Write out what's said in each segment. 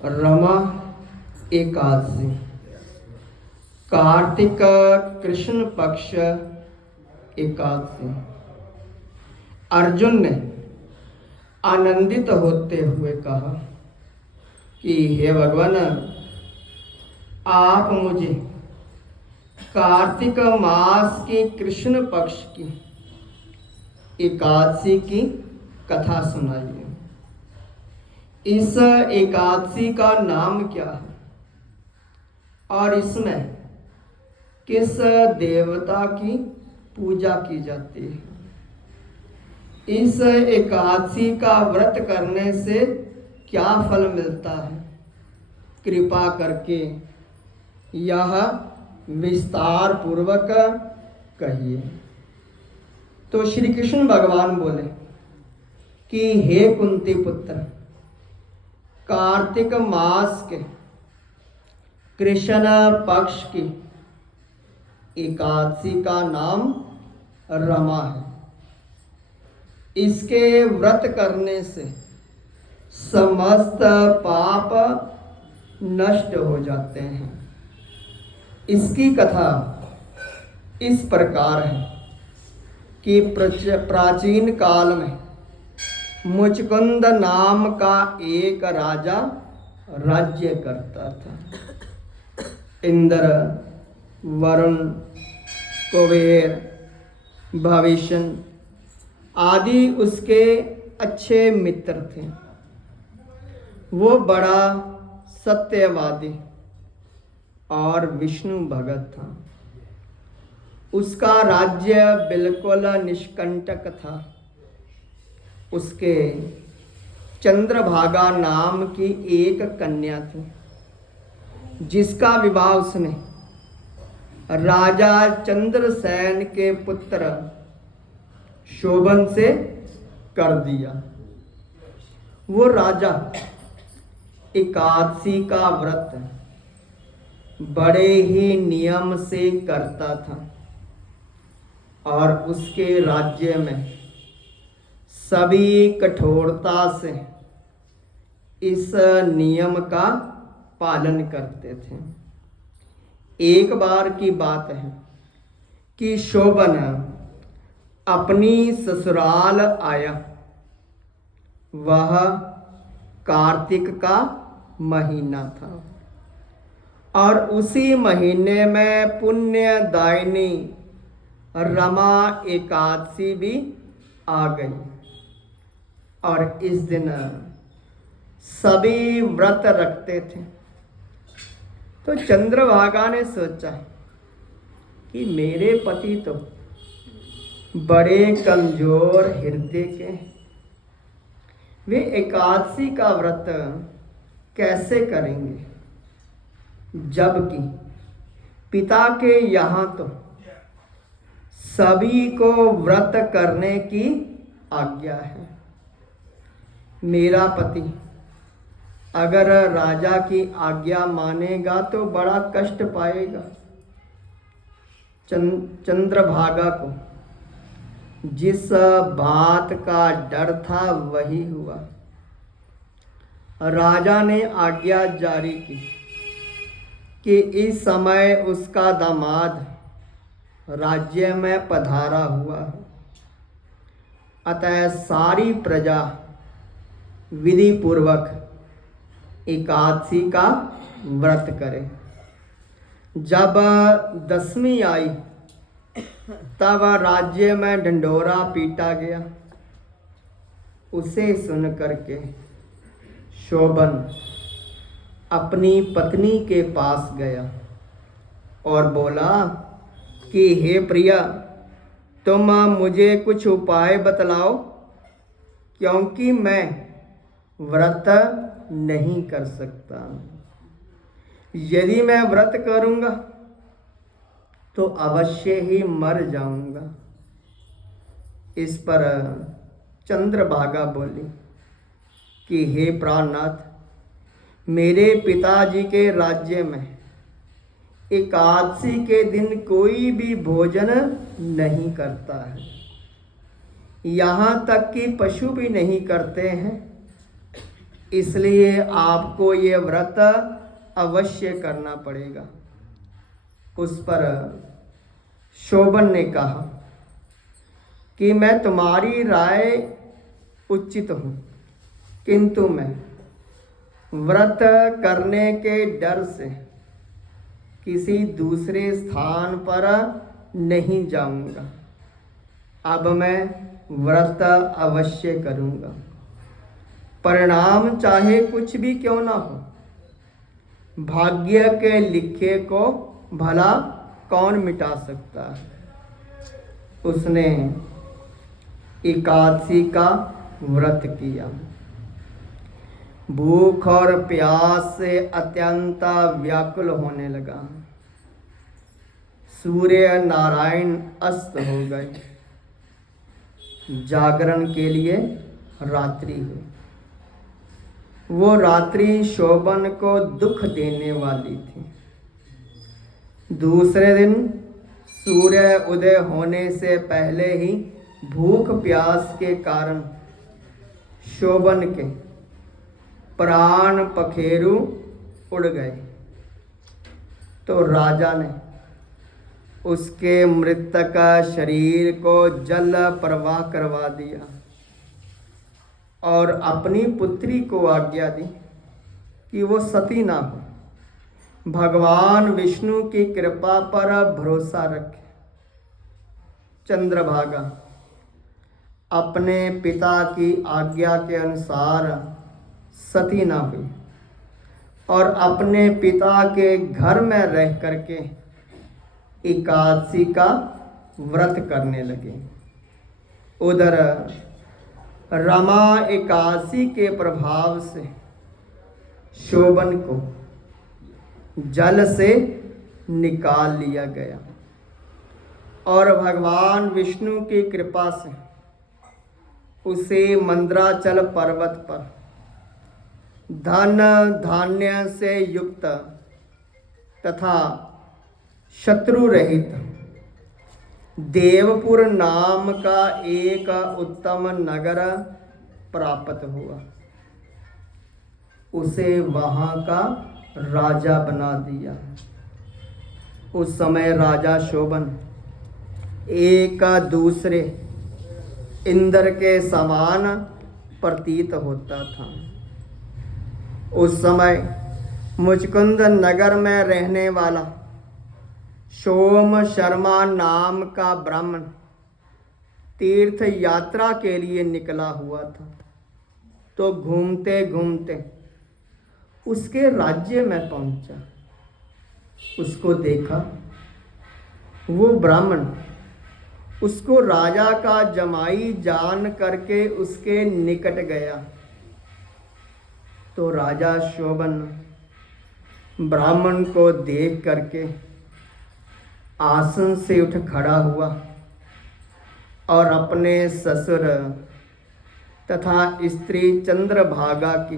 रमा एकादशी कार्तिक कृष्ण पक्ष एकादशी। अर्जुन ने आनंदित होते हुए कहा कि हे भगवान, आप मुझे कार्तिक मास की कृष्ण पक्ष की एकादशी की कथा सुनाइए। इस एकादशी का नाम क्या है और इसमें किस देवता की पूजा की जाती है? इस एकादशी का व्रत करने से क्या फल मिलता है? कृपा करके यह विस्तार पूर्वक कहिए। तो श्री कृष्ण भगवान बोले कि हे कुंती पुत्र, कार्तिक मास के कृष्ण पक्ष की एकादशी का नाम रमा है। इसके व्रत करने से समस्त पाप नष्ट हो जाते हैं। इसकी कथा इस प्रकार है कि प्राचीन काल में मुचकुंद नाम का एक राजा राज्य करता था। इंद्र, वरुण, कुबेर, भविष्य आदि उसके अच्छे मित्र थे। वो बड़ा सत्यवादी और विष्णु भगत था। उसका राज्य बिल्कुल निष्कंटक था। उसके चंद्रभागा नाम की एक कन्या थी, जिसका विवाह उसने राजा चंद्रसेन के पुत्र शोभन से कर दिया। वो राजा एकादशी का व्रत बड़े ही नियम से करता था और उसके राज्य में सभी कठोरता से इस नियम का पालन करते थे। एक बार की बात है कि शोभन अपनी ससुराल आया। वह कार्तिक का महीना था और उसी महीने में पुण्यदायिनी रमा एकादशी भी आ गई और इस दिन सभी व्रत रखते थे। तो चंद्रभागा ने सोचा कि मेरे पति तो बड़े कमजोर हृदय के हैं, वे एकादशी का व्रत कैसे करेंगे, जबकि पिता के यहाँ तो सभी को व्रत करने की आज्ञा है। मेरा पति अगर राजा की आज्ञा मानेगा तो बड़ा कष्ट पाएगा। चंद्रभागा को जिस बात का डर था वही हुआ। राजा ने आज्ञा जारी की कि इस समय उसका दामाद राज्य में पधारा हुआ है, अतः सारी प्रजा विधि पूर्वक एकादशी का व्रत करे। जब दसवीं आई तब राज्य में ढंढोरा पीटा गया। उसे सुन करके शोभन अपनी पत्नी के पास गया और बोला कि हे प्रिया, तुम मुझे कुछ उपाय बतलाओ, क्योंकि मैं व्रत नहीं कर सकता। यदि मैं व्रत करूँगा तो अवश्य ही मर जाऊँगा। इस पर चंद्रभागा बोली कि हे प्राणनाथ, मेरे पिताजी के राज्य में एकादशी के दिन कोई भी भोजन नहीं करता है, यहाँ तक कि पशु भी नहीं करते हैं। इसलिए आपको ये व्रत अवश्य करना पड़ेगा। उस पर शोभन ने कहा कि मैं तुम्हारी राय उचित हूँ, किंतु मैं व्रत करने के डर से किसी दूसरे स्थान पर नहीं जाऊंगा। अब मैं व्रत अवश्य करूंगा, परिणाम चाहे कुछ भी क्यों ना हो। भाग्य के लिखे को भला कौन मिटा सकता है। उसने एकादशी का व्रत किया। भूख और प्यास से अत्यंत व्याकुल होने लगा। सूर्य नारायण अस्त हो गए। जागरण के लिए रात्रि हुई। वो रात्रि शोभन को दुख देने वाली थी। दूसरे दिन सूर्य उदय होने से पहले ही भूख प्यास के कारण शोभन के प्राण पखेरु उड़ गए। तो राजा ने उसके मृतक शरीर को जल प्रवाह करवा दिया और अपनी पुत्री को आज्ञा दी कि वो सती ना हो। भगवान विष्णु की कृपा पर भरोसा रखे। चंद्रभागा अपने पिता की आज्ञा के अनुसार सती ना हुई और अपने पिता के घर में रह करके एकादशी का व्रत करने लगे। उधर रमा एकादशी के प्रभाव से शोभन को जल से निकाल लिया गया और भगवान विष्णु की कृपा से उसे मंदराचल पर्वत पर धन धान्य से युक्त तथा शत्रु रहित देवपुर नाम का एक उत्तम नगर प्राप्त हुआ। उसे वहाँ का राजा बना दिया। उस समय राजा शोभन एक दूसरे इंद्र के समान प्रतीत होता था। उस समय मुचकुंद नगर में रहने वाला सोम शर्मा नाम का ब्राह्मण तीर्थ यात्रा के लिए निकला हुआ था। तो घूमते घूमते उसके राज्य में पहुंचा। उसको देखा। वो ब्राह्मण उसको राजा का जमाई जान करके उसके निकट गया। तो राजा शोभन ब्राह्मण को देख करके आसन से उठ खड़ा हुआ और अपने ससुर तथा स्त्री चंद्रभागा की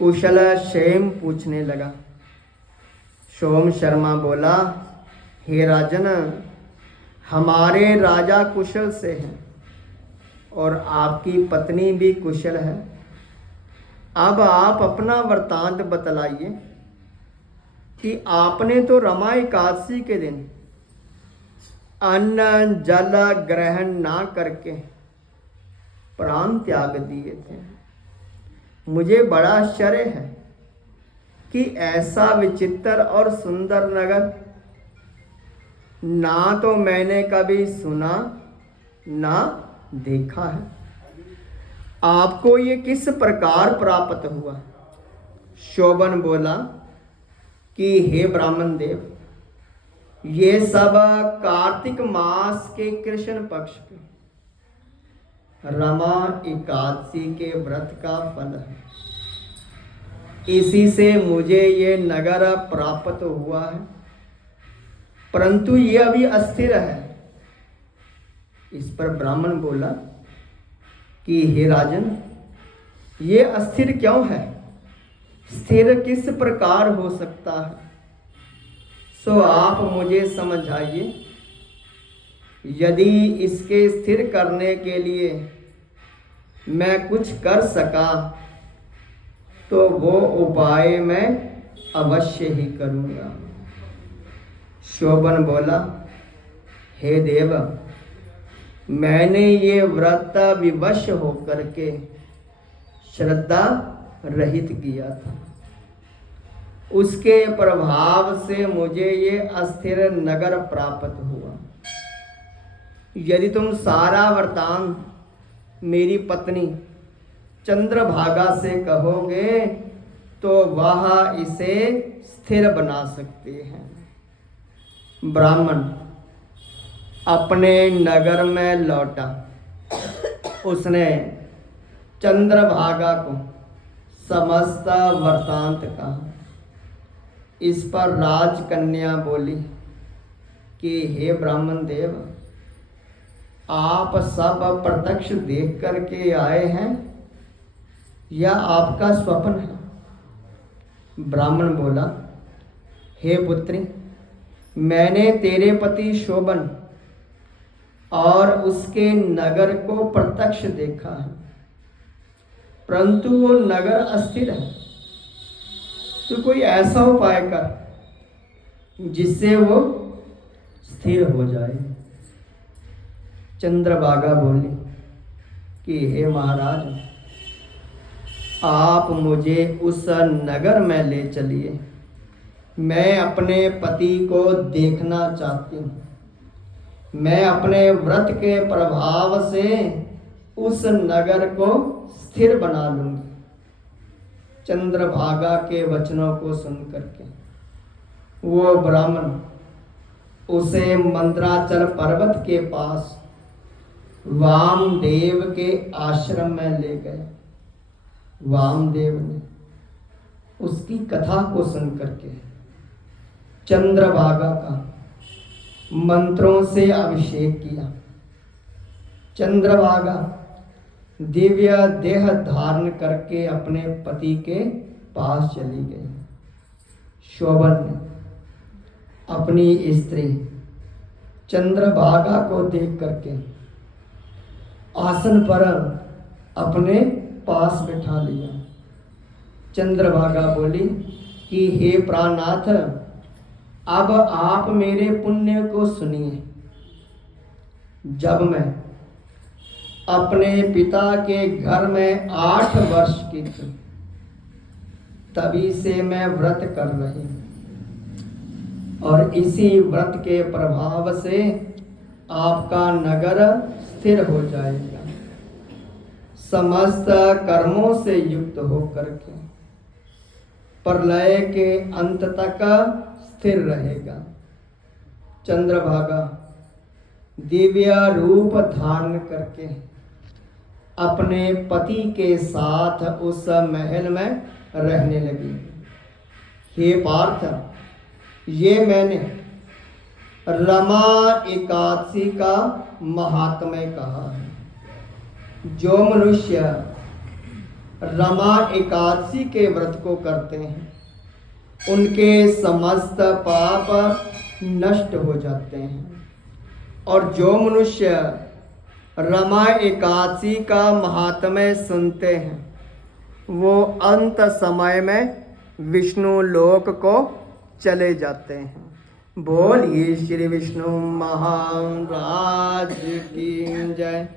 कुशल क्षेम पूछने लगा। सोम शर्मा बोला, हे राजन, हमारे राजा कुशल से हैं और आपकी पत्नी भी कुशल है। अब आप अपना वृत्तांत बतलाइए कि आपने तो रमा एकादशी के दिन अन्न जल ग्रहण ना करके प्राण त्याग दिए थे। मुझे बड़ा आश्चर्य है कि ऐसा विचित्र और सुंदर नगर ना तो मैंने कभी सुना ना देखा है। आपको ये किस प्रकार प्राप्त हुआ? शोभन बोला कि हे ब्राह्मण देव, ये सब कार्तिक मास के कृष्ण पक्ष के रमा एकादशी के व्रत का फल है। इसी से मुझे ये नगर प्राप्त हुआ है, परंतु ये अभी अस्थिर है। इस पर ब्राह्मण बोला कि हे राजन, ये अस्थिर क्यों है? स्थिर किस प्रकार हो सकता है? सो आप मुझे समझाइए। यदि इसके स्थिर करने के लिए मैं कुछ कर सका तो वो उपाय मैं अवश्य ही करूँगा। शोभन बोला, हे देव, मैंने ये व्रत विवश होकर के श्रद्धा रहित किया था, उसके प्रभाव से मुझे ये अस्थिर नगर प्राप्त हुआ। यदि तुम सारा वृतांत मेरी पत्नी चंद्रभागा से कहोगे तो वह इसे स्थिर बना सकती है। ब्राह्मण अपने नगर में लौटा। उसने चंद्रभागा को समस्त वृतांत कहा। इस पर राजकन्या बोली कि हे ब्राह्मण देव, आप सब प्रत्यक्ष देख करके आए हैं या आपका स्वप्न है? ब्राह्मण बोला, हे पुत्री, मैंने तेरे पति शोभन और उसके नगर को प्रत्यक्ष देखा है, परंतु वो नगर अस्थिर है। तो कोई ऐसा उपाय कर जिससे वो स्थिर हो जाए। चंद्रभागा बोली कि हे महाराज, आप मुझे उस नगर में ले चलिए, मैं अपने पति को देखना चाहती हूँ। मैं अपने व्रत के प्रभाव से उस नगर को स्थिर बना लूंगी। चंद्रभागा के वचनों को सुन करके वो ब्राह्मण उसे मंद्राचल पर्वत के पास वामदेव के आश्रम में ले गए। वामदेव ने उसकी कथा को सुन करके चंद्रभागा का मंत्रों से अभिषेक किया। चंद्रभागा दिव्य देह धारण करके अपने पति के पास चली गई। शोभन ने अपनी स्त्री चंद्रभागा को देख करके आसन पर अपने पास बैठा लिया। चंद्रभागा बोली कि हे प्राणनाथ, अब आप मेरे पुण्य को सुनिए। जब मैं अपने पिता के घर में 8 वर्ष की थी, तभी से मैं व्रत कर रही हूँ और इसी व्रत के प्रभाव से आपका नगर स्थिर हो जाएगा, समस्त कर्मों से युक्त होकर के प्रलय के अंत तक स्थिर रहेगा। चंद्रभागा दिव्य रूप धारण करके अपने पति के साथ उस महल में रहने लगी। हे पार्थ, ये मैंने रमा एकादशी का महात्म्य कहा है। जो मनुष्य रमा एकादशी के व्रत को करते हैं, उनके समस्त पाप नष्ट हो जाते हैं। और जो मनुष्य रमा एकादशी का महात्म्य सुनते हैं, वो अंत समय में विष्णु लोक को चले जाते हैं। बोलिए श्री विष्णु महाराज की जय।